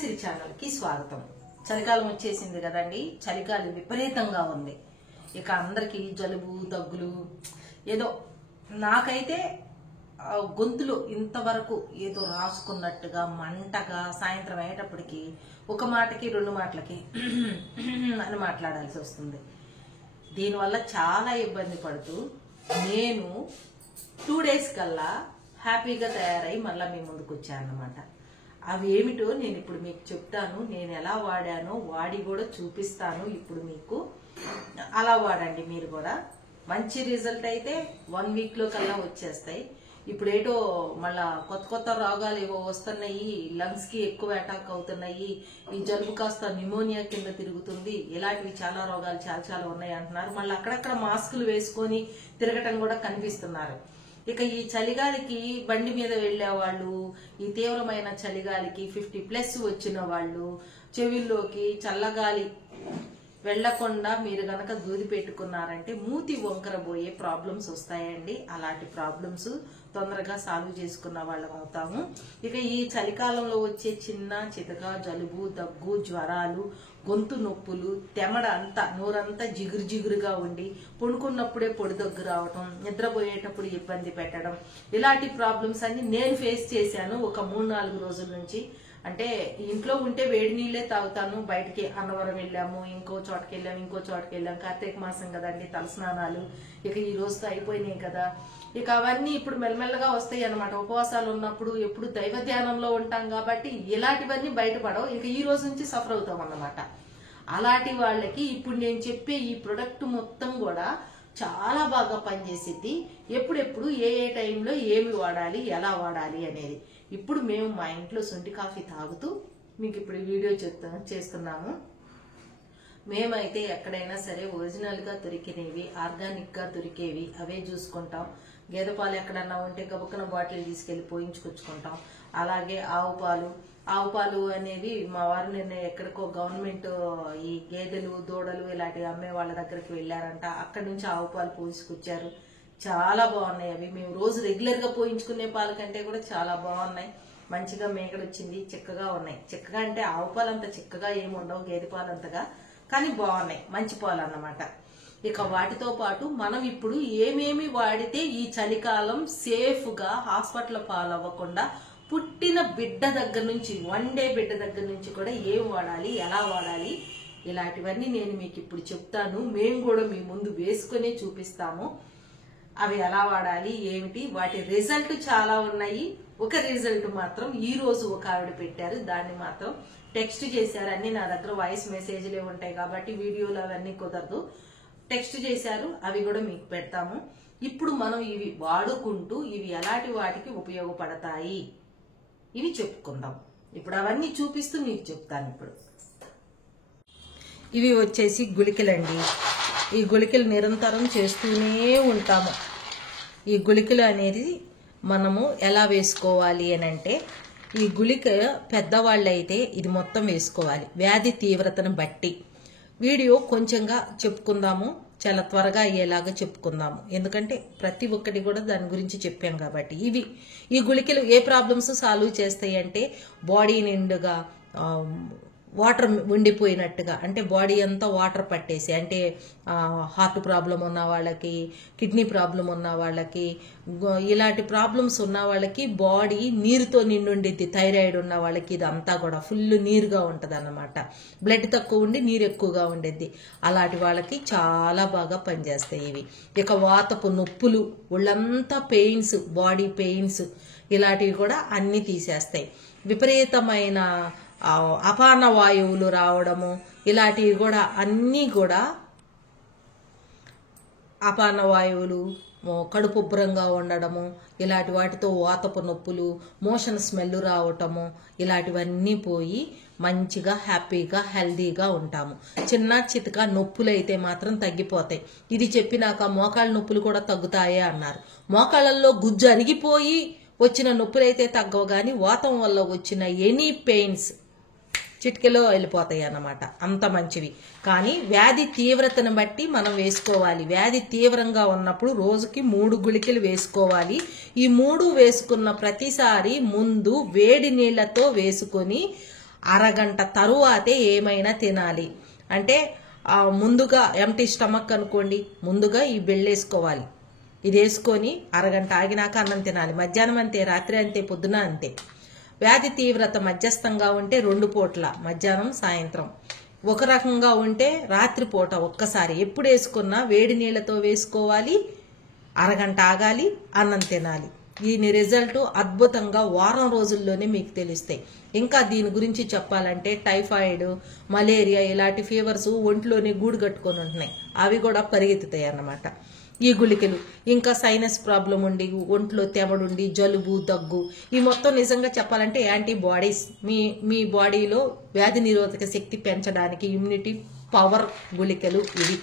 సిరి channel కి స్వాగతం. చలికాలం వచ్చేసింది కదండి. చలికాలం విపరీతంగా ఉంది. ఇక అందరికి జలుబు దగ్గులు ఏదో, నాకైతే గొంతులో ఇంతవరకు ఏదో రాసుకున్నట్టుగా మంటగా సాయంత్రం అయ్యేటప్పటికి ఒక మాటకి రెండు మాటలకి అని మాట్లాడాల్సి వస్తుంది. దీనివల్ల చాలా ఇబ్బంది పడుతూ నేను 2 days కల్లా హ్యాపీగా తయారై మళ్ళీ మీ ముందుకు వచ్చాను అన్నమాట. అవి ఏమిటో నేను ఇప్పుడు మీకు చెప్తాను. నేను ఎలా వాడానో వాడి కూడా చూపిస్తాను ఇప్పుడు మీకు. అలా వాడండి మీరు కూడా. మంచి రిజల్ట్ అయితే 1 week లో కల్లా వచ్చేస్తాయి. ఇప్పుడు ఏటో మళ్ళా కొత్త కొత్త రోగాలు ఏవో వస్తున్నాయి, లంగ్స్ కి ఎక్కువ అటాక్ అవుతున్నాయి, ఈ జలుబు కాస్త న్యూమోనియా కింద తిరుగుతుంది, ఇలాంటివి చాలా రోగాలు చాలా ఉన్నాయి అంటున్నారు. మళ్ళీ అక్కడక్కడ మాస్కులు వేసుకొని తిరగటం కూడా కనిపిస్తున్నారు. ఇక ఈ చలిగాలికి బండి మీద వెళ్లే వాళ్ళు, ఈ తీవ్రమైన చలిగాలికి 50+ వచ్చిన వాళ్ళు, చెవిల్లోకి చల్లగాలి వెళ్లకుండా మీరు గనక దూది పెట్టుకున్నారంటే మూతి వంకరబోయే ప్రాబ్లమ్స్ వస్తాయండి. అలాంటి ప్రాబ్లమ్స్ తొందరగా సాల్వ్ చేసుకున్న వాళ్ళం అవుతాము. ఇక ఈ చలికాలంలో వచ్చే చిన్న చితక జలుబు, దగ్గు, జ్వరాలు, గొంతు నొప్పులు, తెమడ అంతా నోరంతా జిగురుగా ఉండి పడుకున్నప్పుడే పొడి దగ్గు రావటం, నిద్రపోయేటప్పుడు ఇబ్బంది పెట్టడం, ఇలాంటి ప్రాబ్లమ్స్ అన్ని నేను ఫేస్ చేశాను ఒక 3-4 రోజుల నుంచి. అంటే ఇంట్లో ఉంటే వేడి నీళ్లే తాగుతాను. బయటికి అన్నవరం వెళ్ళాము, ఇంకో చోటకి వెళ్ళాం, కార్తీక మాసం కదండి, తలస్నానాలు ఇక ఈ రోజుతో అయిపోయినాయి కదా. ఇక అవన్నీ ఇప్పుడు మెల్లమెల్లగా వస్తాయి అన్నమాట. ఉపవాసాలు ఉన్నప్పుడు ఎప్పుడు దైవ ధ్యానంలో ఉంటాం కాబట్టి ఇలాంటివన్నీ బయటపడవు. ఇక ఈ రోజు నుంచి సఫర్ అవుతాం అన్నమాట. అలాంటి వాళ్ళకి ఇప్పుడు నేను చెప్పే ఈ ప్రొడక్ట్ మొత్తం కూడా చాలా బాగా పనిచేసిద్ది. ఎప్పుడెప్పుడు ఏ టైంలో ఏమి వాడాలి, ఎలా వాడాలి అనేది ఇప్పుడు మేము మా ఇంట్లో శొంఠి కాఫీ తాగుతూ మీకు ఇప్పుడు వీడియో చేస్తున్నాము. మేమైతే ఎక్కడైనా సరే ఒరిజినల్ గా దొరికినవి, ఆర్గానిక్ గా దొరికేవి అవే చూసుకుంటాం. గేదె పాలు ఎక్కడన్నా ఉంటే గబుక్కన బాటిల్ తీసుకెళ్లి పోయించుకొచ్చుకుంటాం. అలాగే ఆవు పాలు అనేవి మా వారు నిన్న ఎక్కడికో గవర్నమెంట్ ఈ గేదెలు, దూడలు ఇలాంటివి అమ్మే వాళ్ళ దగ్గరికి వెళ్లారంట. అక్కడి నుంచి ఆవు పాలు పోయించుకొచ్చారు. చాలా బాగున్నాయి అవి. మేము రోజు రెగ్యులర్ గా పోయించుకునే పాల కంటే కూడా చాలా బాగున్నాయి. మంచిగా మేకడు వచ్చింది, చిక్కగా ఉన్నాయి. చిక్కగా అంటే ఆవు పాలు అంత చిక్కగా ఏమి ఉండవు, గేదె పాలు అంతగా, కానీ బాగున్నాయి, మంచి పాలు అన్నమాట. ఇక వాటితో పాటు మనం ఇప్పుడు ఏమేమి వాడితే ఈ చలికాలం సేఫ్ గా హాస్పిటల్ పాలవ్వకుండా పుట్టిన బిడ్డ దగ్గర నుంచి 1 day బిడ్డ దగ్గర నుంచి కూడా ఏం వాడాలి, ఎలా వాడాలి, ఇలాంటివన్నీ నేను మీకు ఇప్పుడు చెప్తాను. మేము కూడా మీ ముందు వేసుకునే చూపిస్తాము. అవి ఎలా వాడాలి ఏమిటి, వాటి రిజల్ట్ చాలా ఉన్నాయి. ఒక రిజల్ట్ మాత్రం ఈ రోజు ఒక ఆవిడ పెట్టారు, దాన్ని మాత్రం టెక్స్ట్ చేశారు. అన్ని నా దగ్గర వాయిస్ మెసేజ్లే ఉంటాయి కాబట్టి వీడియోలు అవన్నీ కుదరదు. టెక్స్ట్ చేశారు, అవి కూడా మీకు పెడతాము. ఇప్పుడు మనం ఇవి వాడుకుంటూ ఇవి ఎలాంటి వాటికి ఉపయోగపడతాయి ఇవి చెప్పుకుందాం. ఇప్పుడు అవన్నీ చూపిస్తూ మీకు చెప్తాను. ఇప్పుడు ఇవి వచ్చేసి గుళికలండి. ఈ గుళికలు నిరంతరం చేస్తూనే ఉంటాము. ఈ గుళికలు అనేది మనము ఎలా వేసుకోవాలి అని అంటే, ఈ గుళిక పెద్దవాళ్ళైతే ఇది మొత్తం వేసుకోవాలి వ్యాధి తీవ్రతను బట్టి. వీడియో కొంచెంగా చెప్పుకుందాము, చాలా త్వరగా అయ్యేలాగా చెప్పుకుందాము. ఎందుకంటే ప్రతి ఒక్కటి కూడా దాని గురించి చెప్పాం కాబట్టి. ఈ గుళికలు ఏ ప్రాబ్లమ్స్ సాల్వ్ చేస్తాయి అంటే, బాడీ నిండుగా వాటర్ ఉండిపోయినట్టుగా, అంటే బాడీ అంతా వాటర్ పట్టేసి, అంటే హార్ట్ ప్రాబ్లం ఉన్న వాళ్ళకి, కిడ్నీ ప్రాబ్లం ఉన్న వాళ్ళకి, ఇలాంటి ప్రాబ్లమ్స్ ఉన్న వాళ్ళకి బాడీ నీరుతో నిండుండిద్ది. థైరాయిడ్ ఉన్న వాళ్ళకి ఇదంతా కూడా ఫుల్ నీరుగా ఉంటది అన్నమాట. బ్లడ్ తక్కువ ఉండి నీరు ఎక్కువగా ఉండేది. అలాంటి వాళ్ళకి చాలా బాగా పనిచేస్తాయి ఇవి. ఇక వాతపు నొప్పులు, ఒళ్ళంతా పెయిన్స్, బాడీ పెయిన్స్ ఇలాంటివి కూడా అన్ని తీసేస్తాయి. విపరీతమైన అపాన వాయువులు రావడము, ఇలాంటివి కూడా అన్నీ కూడా, అపాన వాయువులు, కడుపుబ్బరంగా ఉండడము, ఇలాంటి వాటితో వాతపు నొప్పులు, మోషన్ స్మెల్ రావటము, ఇలాంటివన్నీ పోయి మంచిగా హ్యాపీగా హెల్దీగా ఉంటాము. చిన్న చితక నొప్పులు అయితే మాత్రం తగ్గిపోతాయి. ఇది చెప్పినాక మోకాళ్ళ నొప్పులు కూడా తగ్గుతాయే అన్నారు. మోకాళ్ళల్లో గుజ్జు అరిగిపోయి వచ్చిన నొప్పులైతే తగ్గవు, కానీ వాతం వల్ల వచ్చిన ఎనీ పెయిన్స్ చిటికెలో వెళ్ళిపోతాయి అన్నమాట. అంత మంచివి. కానీ వ్యాధి తీవ్రతను బట్టి మనం వేసుకోవాలి. వ్యాధి తీవ్రంగా ఉన్నప్పుడు రోజుకి 3 గుళికలు వేసుకోవాలి. ఈ 3 వేసుకున్న ప్రతిసారి ముందు వేడి నీళ్లతో వేసుకొని అరగంట తరువాతే ఏమైనా తినాలి. అంటే ముందుగా ఎంటీ స్టమక్ అనుకోండి, ముందుగా ఈ బెళ్ళేసుకోవాలి. ఇది వేసుకొని అరగంట ఆగినాక అన్నం తినాలి. మధ్యాహ్నం అంతే, రాత్రి అంతే, పొద్దున అంతే. వ్యాధి తీవ్రత మధ్యస్థంగా ఉంటే 2 పూట్ల, మధ్యాహ్నం సాయంత్రం. ఒక రకంగా ఉంటే రాత్రిపూట ఒక్కసారి. ఎప్పుడు వేసుకున్నా వేడి నీళ్లతో వేసుకోవాలి, అరగంట ఆగాలి, అన్నం తినాలి. దీని రిజల్ట్ అద్భుతంగా వారం రోజుల్లోనే మీకు తెలుస్తాయి. ఇంకా దీని గురించి చెప్పాలంటే టైఫాయిడ్, మలేరియా ఇలాంటి ఫీవర్స్ ఒంట్లోనే గూడు కట్టుకొని ఉంటున్నాయి, అవి కూడా పరిగెత్తుతాయి అన్నమాట ఈ గుళికలు. ఇంకా సైనస్ ప్రాబ్లం ఉండి, ఒంట్లో తెమడుండి, జలుబు, దగ్గు, ఈ మొత్తం నిజంగా చెప్పాలంటే యాంటీబాడీస్ మీ బాడీలో వ్యాధి నిరోధక శక్తి పెంచడానికి ఇమ్యూనిటీ పవర్ గుళికలు ఇవి.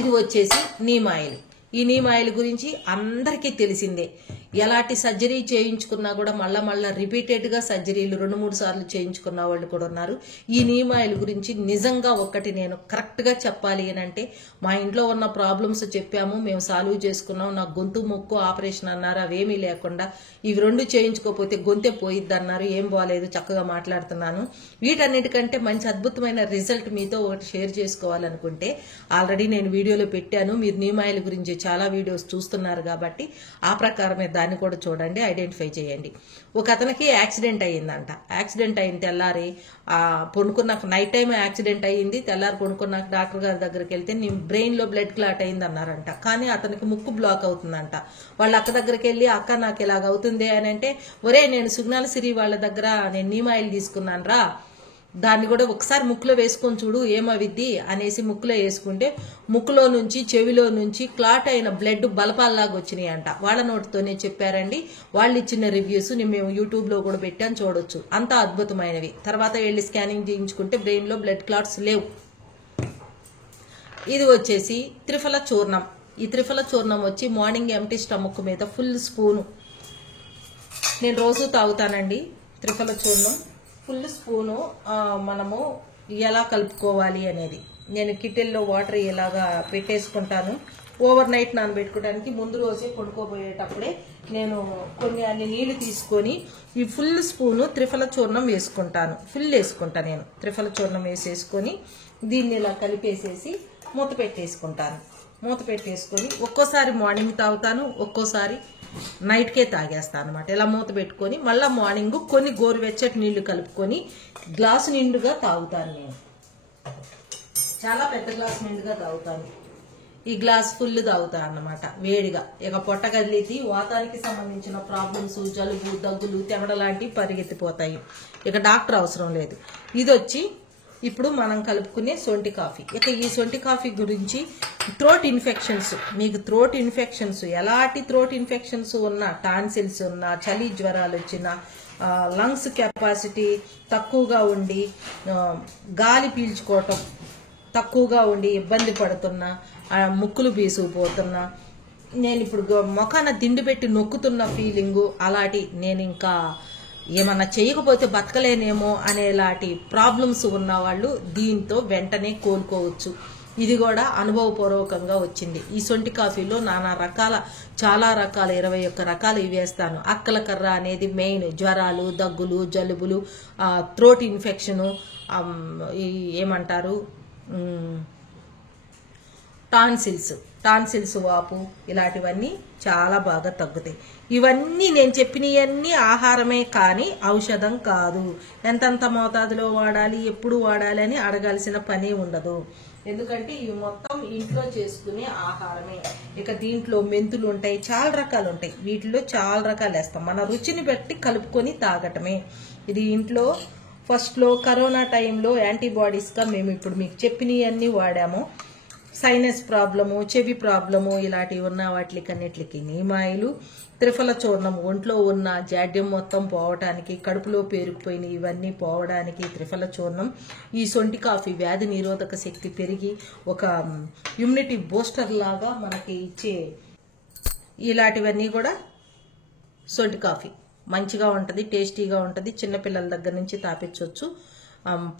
ఇది వచ్చేసి నీమ్ ఆయిల్. ఈ నీమ్ ఆయిల్ గురించి అందరికీ తెలిసిందే. ఎలాంటి సర్జరీ చేయించుకున్నా కూడా మళ్ళా రిపీటెడ్గా సర్జరీలు 2-3 సార్లు చేయించుకున్న వాళ్ళు కూడా ఉన్నారు. ఈ నీమ్ ఆయిల్ గురించి నిజంగా ఒక్కటి నేను కరెక్ట్గా చెప్పాలి అని అంటే, మా ఇంట్లో ఉన్న ప్రాబ్లమ్స్ చెప్పాము, మేము సాల్వ్ చేసుకున్నాం. నాకు గొంతు ముక్కు ఆపరేషన్ అన్నారు, అవేమీ లేకుండా ఇవి 2 చేయించుకోకపోతే గొంతే పోయిద్ది అన్నారు. ఏం బాగాలేదు, చక్కగా మాట్లాడుతున్నాను. వీటన్నిటికంటే మంచి అద్భుతమైన రిజల్ట్ మీతో ఒకటి షేర్ చేసుకోవాలనుకుంటే, ఆల్రెడీ నేను వీడియోలో పెట్టాను. మీరు నీమ్ ఆయిల్ గురించి చాలా వీడియోస్ చూస్తున్నారు కాబట్టి ఆ ప్రకారమే దాన్ని కూడా చూడండి, ఐడెంటిఫై చేయండి. ఒక అతనికి యాక్సిడెంట్ అయ్యిందంట. యాక్సిడెంట్ అయిన తెల్లారి పడుకున్నాక, నైట్ టైం యాక్సిడెంట్ అయ్యింది, తెల్లారి పడుకున్నాక డాక్టర్ గారి దగ్గరికి వెళ్తే నీ బ్రెయిన్ లో బ్లడ్ క్లాట్ అయింది అన్నారంట. కానీ అతనికి ముక్కు బ్లాక్ అవుతుందంట. వాళ్ళ అక్క దగ్గరికి వెళ్ళి, అక్క నాకు ఇలాగ అవుతుంది అని అంటే, ఒరే నేను సుగ్నాల సిరి వాళ్ళ దగ్గర నేను నీమ్ ఆయిల్ తీసుకున్నాను రా, దాన్ని కూడా ఒకసారి ముక్కులో వేసుకొని చూడు ఏమవిద్ది అనేసి ముక్కులో వేసుకుంటే ముక్కులో నుంచి చెవిలో నుంచి క్లాట్ అయిన బ్లడ్ బలపాల్లాగా వచ్చినాయి అంట. వాళ్ళ నోటితోనే చెప్పారండి. వాళ్ళు ఇచ్చిన రివ్యూస్ మేము యూట్యూబ్ లో కూడా పెట్టాను, చూడొచ్చు. అంత అద్భుతమైనవి. తర్వాత వెళ్ళి స్కానింగ్ చేయించుకుంటే బ్రెయిన్ లో బ్లడ్ క్లాట్స్ లేవు. ఇది వచ్చేసి త్రిఫల చూర్ణం. ఈ త్రిఫల చూర్ణం వచ్చి మార్నింగ్ ఎంటీ స్టమక్ మీద ఫుల్ స్పూను నేను రోజు తాగుతానండి. త్రిఫల చూర్ణం ఫుల్ స్పూను మనము ఎలా కలుపుకోవాలి అనేది నేను కిటిల్లో వాటర్ ఇలాగా పెట్టేసుకుంటాను. ఓవర్ నైట్ నానబెట్టుకోవడానికి ముందు రోజే పడుకోబోయేటప్పుడే నేను అన్ని నీళ్లు తీసుకొని ఈ ఫుల్ స్పూను త్రిఫల చూర్ణం వేసుకుంటాను. ఫుల్ వేసుకుంటాను నేను. త్రిఫల చూర్ణం వేసేసుకొని దీన్ని ఇలా కలిపేసేసి మూత పెట్టేసుకుంటాను. మూత పెట్టేసుకొని ఒక్కోసారి మార్నింగ్ తాగుతాను, ఒక్కోసారి నైట్కే తాగేస్తాను అనమాట. ఇలా మూత పెట్టుకొని మళ్ళీ మార్నింగ్ కొన్ని గోరువెచ్చటి నీళ్లు కలుపుకొని గ్లాసు నిండుగా తాగుతాను. నేను చాలా పెద్ద గ్లాసు నిండుగా తాగుతాను. ఈ గ్లాస్ ఫుల్ తాగుతాను అన్నమాట వేడిగా. ఇక పొట్ట కదిలితి వాతానికి సంబంధించిన ప్రాబ్లమ్స్, జలుబు, దగ్గులు, తెమడ లాంటివి పరిగెత్తిపోతాయి. ఇక డాక్టర్ అవసరం లేదు. ఇది వచ్చి ఇప్పుడు మనం కలుపుకునే సొంటి కాఫీ. ఇక ఈ సొంటి కాఫీ గురించి థ్రోట్ ఇన్ఫెక్షన్స్, మీకు థ్రోట్ ఇన్ఫెక్షన్స్ ఎలాంటి థ్రోట్ ఇన్ఫెక్షన్స్ ఉన్నా, టాన్సిల్స్ ఉన్నా, చలి జ్వరాలు వచ్చినా, లంగ్స్ కెపాసిటీ తక్కువగా ఉండి గాలి పీల్చుకోవటం తక్కువగా ఉండి ఇబ్బంది పడుతున్నా, ముక్కులు బీసుకుపోతున్నా, నేను ఇప్పుడు మొఖాన దిండు పెట్టి నొక్కుతున్న ఫీలింగు, అలాంటి నేను ఇంకా ఏమన్నా చేయకపోతే బతకలేనేమో అనేలాంటి ప్రాబ్లమ్స్ ఉన్న వాళ్ళు దీంతో వెంటనే కోలుకోవచ్చు. ఇది కూడా అనుభవపూర్వకంగా వచ్చింది. ఈ సొంటి కాఫీలో చాలా రకాల 21 రకాలు ఇవి వేస్తాను. అక్కల కర్ర అనేది మెయిన్. జ్వరాలు, దగ్గులు, జలుబులు, థ్రోట్ ఇన్ఫెక్షను, ఏమంటారు టాన్సిల్స్ వాపు, ఇలాంటివన్నీ చాలా బాగా తగ్గుతాయి. ఇవన్నీ నేను చెప్పినవన్నీ ఆహారమే కానీ ఔషధం కాదు. ఎంతెంత మోతాదులో వాడాలి, ఎప్పుడు వాడాలి అని అడగాల్సిన పని ఉండదు. ఎందుకంటే ఇవి మొత్తం ఇంట్లో చేసుకునే ఆహారమే. ఇక దీంట్లో మెంతులు ఉంటాయి, చాలా రకాలు ఉంటాయి. వీటిలో చాలా రకాలు వేస్తాం. మన రుచిని బట్టి కలుపుకొని తాగటమే. ఇది ఇంట్లో ఫస్ట్లో కరోనా టైంలో యాంటీబాడీస్గా మేము ఇప్పుడు మీకు చెప్పినవన్నీ వాడాము. సైనస్ ప్రాబ్లము, చెవి ప్రాబ్లము ఇలాంటివి ఉన్న వాటికన్నిటికి నీమ్ ఆయిల్, త్రిఫల చూర్ణం ఒంట్లో ఉన్న జాడ్యం మొత్తం పోవడానికి, కడుపులో పేరుకుపోయిన ఇవన్నీ పోవడానికి త్రిఫల చూర్ణం. ఈ సొంటి కాఫీ వ్యాధి నిరోధక శక్తి పెరిగి ఒక ఇమ్యూనిటీ బూస్టర్ లాగా మనకి ఇచ్చే ఇలాంటివన్నీ కూడా సొంటి కాఫీ మంచిగా ఉంటుంది, టేస్టీగా ఉంటుంది. చిన్నపిల్లల దగ్గర నుంచి తాపించవచ్చు.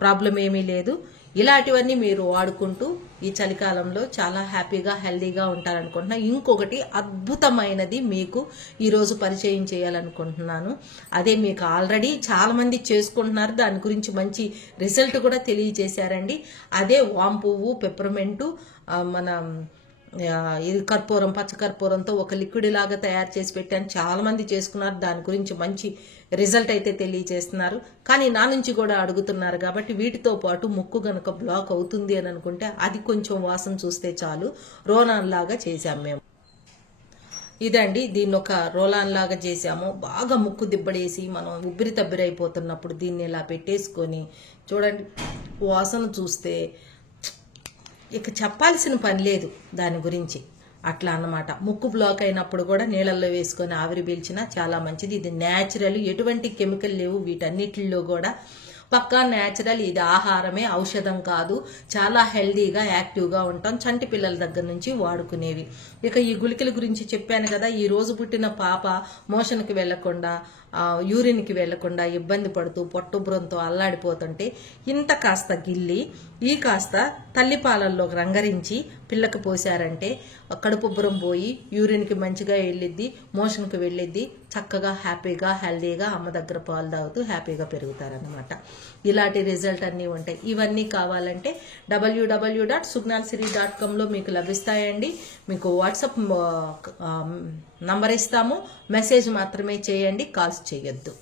ప్రాబ్లం ఏమీ లేదు. ఇలాంటివన్నీ మీరు వాడుకుంటూ ఈ చలికాలంలో చాలా హ్యాపీగా హెల్దీగా ఉంటారనుకుంటున్నా. ఇంకొకటి అద్భుతమైనది మీకు ఈరోజు పరిచయం చేయాలనుకుంటున్నాను. అదే మీకు ఆల్రెడీ చాలా మంది చేసుకుంటున్నారు, దాని గురించి మంచి రిజల్ట్ కూడా తెలియజేశారండి. అదే వామ్ పువ్వు, పెప్పర్మెంటు, మన ఇది కర్పూరం, పచ్చకర్పూరంతో ఒక లిక్విడ్ లాగా తయారు చేసి పెట్టాను. చాలా మంది చేసుకున్నారు, దాని గురించి మంచి రిజల్ట్ అయితే తెలియజేస్తున్నారు. కానీ నా నుంచి కూడా అడుగుతున్నారు కాబట్టి వీటితో పాటు ముక్కు గనక బ్లాక్ అవుతుంది అని అనుకుంటే అది కొంచెం వాసన చూస్తే చాలు, రోలాన్ లాగా చేశాం మేము. ఇదండి, దీన్ని ఒక రోలాన్ లాగా చేసాము. బాగా ముక్కు దిబ్బడేసి మనం ఉబ్బిరి తబ్బిరైపోతున్నప్పుడు దీన్ని ఇలా పెట్టేసుకొని చూడండి, వాసన చూస్తే ఇక చెప్పాల్సిన పని లేదు దాని గురించి. అట్లా అన్నమాట. ముక్కు బ్లాక్ అయినప్పుడు కూడా నీళ్ళల్లో వేసుకొని ఆవిరి పీల్చినా చాలా మంచిది. ఇది న్యాచురల్, ఎటువంటి కెమికల్ లేవు వీటన్నిటిలో కూడా. పక్కా న్యాచురల్. ఇది ఆహారమే, ఔషధం కాదు. చాలా హెల్దీగా యాక్టివ్గా ఉంటాం. చంటి పిల్లల దగ్గర నుంచి వాడుకునేవి. ఇక ఈ గుళికల గురించి చెప్పాను కదా. ఈ రోజు పుట్టిన పాప మోషన్కి వెళ్లకుండా, యూరిన్కి వెళ్లకుండా ఇబ్బంది పడుతూ పొట్టుబ్రంతో అల్లాడిపోతుంటే ఇంత కాస్త గిల్లి ఈ కాస్త తల్లిపాలల్లో రంగరించి పిల్లకి పోసారంటే కడుపుబ్బరం పోయి యూరిన్కి మంచిగా వెళ్ళిద్ది, మోషన్కి వెళ్ళిద్ది. చక్కగా హ్యాపీగా హెల్దీగా అమ్మ దగ్గర పాలు తాగుతూ హ్యాపీగా పెరుగుతారనమాట. ఇలాంటి రిజల్ట్ అన్నీ ఉంటాయి. ఇవన్నీ కావాలంటే www.sugnalsiri.comలో మీకు లభిస్తాయండి. మీకు వాట్సాప్ నంబర్ ఇస్తాము, మెసేజ్ మాత్రమే చేయండి, కాల్స్ చేయొద్దు.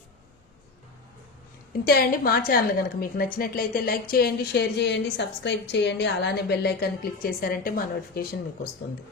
ఇంతే అండి. మా ఛానల్ కనుక మీకు నచ్చినట్లయితే లైక్ చేయండి, షేర్ చేయండి, సబ్స్క్రైబ్ చేయండి. అలానే బెల్ ఐకాన్ క్లిక్ చేశారంటే మా నోటిఫికేషన్ మీకు వస్తుంది.